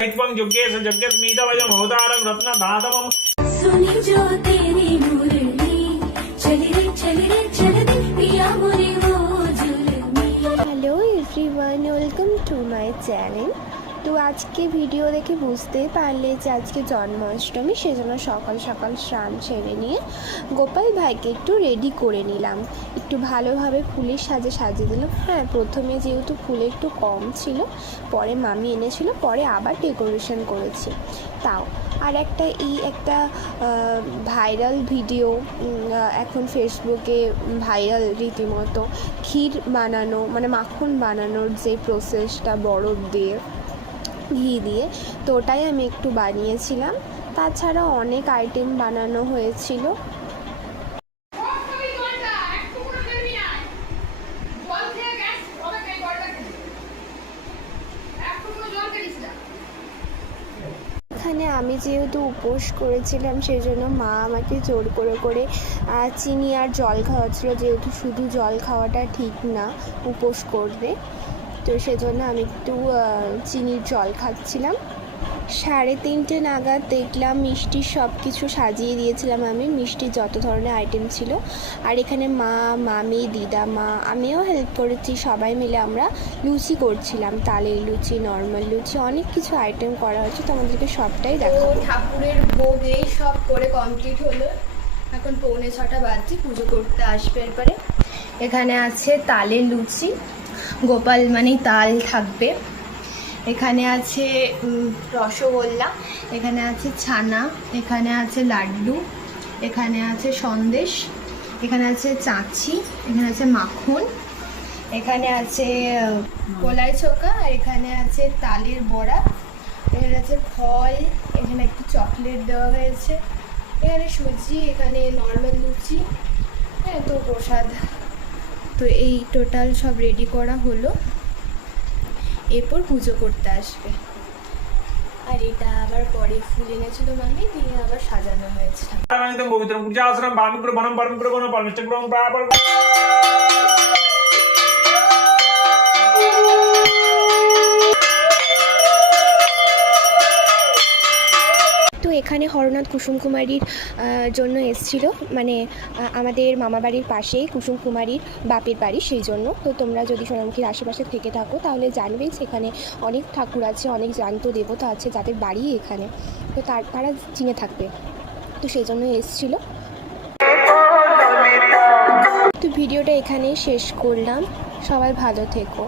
त्वं युज्ञेश यज्ञस्मितवयं होतारं रत्नधातमं सुनी जो तेरी मुरली चली रे चल दे पिया मोरे वो जुलमी। Hello everyone, welcome to my channel. তো আজকে ভিডিও দেখে বুঝতেই পারলে যে আজকে জন্মাষ্টমী, সেজন্য সকাল সকাল স্নান সেরে নিয়ে গোপাল ভাইকে একটু রেডি করে নিলাম, একটু ভালোভাবে ফুলের সাজিয়ে দিলাম। হ্যাঁ, প্রথমে যেহেতু ফুল একটু কম ছিল, পরে মামি এনেছিল, পরে আবার ডেকোরেশন করেছি তাও। আর একটা ভাইরাল ভিডিও এখন ফেসবুকে ভাইরাল রীতিমতো ক্ষীর বানানো, মানে মাখন বানানোর যে প্রসেসটা বরফ দিয়ে ঘি দিয়ে, তো ওটাই আমি একটু বানিয়েছিলাম। তাছাড়া অনেক আইটেম বানানো হয়েছিল। এখানে আমি যেহেতু উপোস করেছিলাম, সেই জন্য মা আমাকে জোর করে চিনি আর জল খাওয়াচ্ছিলো, যেহেতু শুধু জল খাওয়াটা ঠিক না উপোস করবে, তো সেজন্য আমি একটু চিনির জল খাচ্ছিলাম। 3:30 নাগাদ দেখলাম মিষ্টির সব কিছু সাজিয়ে দিয়েছিলাম আমি, মিষ্টির যত ধরনের আইটেম ছিল। আর এখানে মা, মামি, দিদা, মা, আমিও হেল্প করেছি, সবাই মিলে আমরা লুচি করছিলাম, তালের লুচি, নর্মাল লুচি, অনেক কিছু আইটেম করা হয়েছে, তো আমাদেরকে সবটাই দেখাবো। ঠাকুরের ভোগ এই সব করে কমপ্লিট হলো, এখন 6:45 বাজছে, পুজো করতে আসবে। এরপরে এখানে আছে তালের লুচি, গোপাল মানে তাল থাকবে। এখানে আছে রসগোল্লা, এখানে আছে ছানা, এখানে আছে লাড্ডু, এখানে আছে সন্দেশ, এখানে আছে চাঁচি, এখানে আছে মাখন, এখানে আছে কলাই ছোকা, আর এখানে আছে তালের বড়া, এখানে আছে ফল, এখানে একটু চকলেট দেওয়া হয়েছে, এখানে সুজি, এখানে নর্মাল লুচি। হ্যাঁ, তো প্রসাদ। তো এই টোটাল সব রেডি করা হলো, এরপর পুজো করতে আসবে। আর এটা আবার পরে ফুল এনেছিল মামি, দিয়ে আবার সাজানো হয়েছে। পবিত্রম পূজাসনম বামিক্র বনম পরমক্র বনম পরমিষ্টক্রম প্রাপর। তো এখানে হরনাথ কুসুম কুমারীর জন্য এসেছিল, মানে আমাদের মামাবাড়ির পাশেই কুসুম কুমারীর বাপের বাড়ি, সেই জন্য। তো তোমরা যদি সোনামুখীর আশেপাশে থেকে থাকো তাহলে জানবে সেখানে অনেক ঠাকুর আছে, অনেক জ্যান্ত দেবতা আছে যাদের বাড়ি এখানে, তো তারা চিনে থাকবে, তো সেই জন্য এসেছিল। তো ভিডিওটা এখানেই শেষ করলাম, সবাই ভালো থেকো।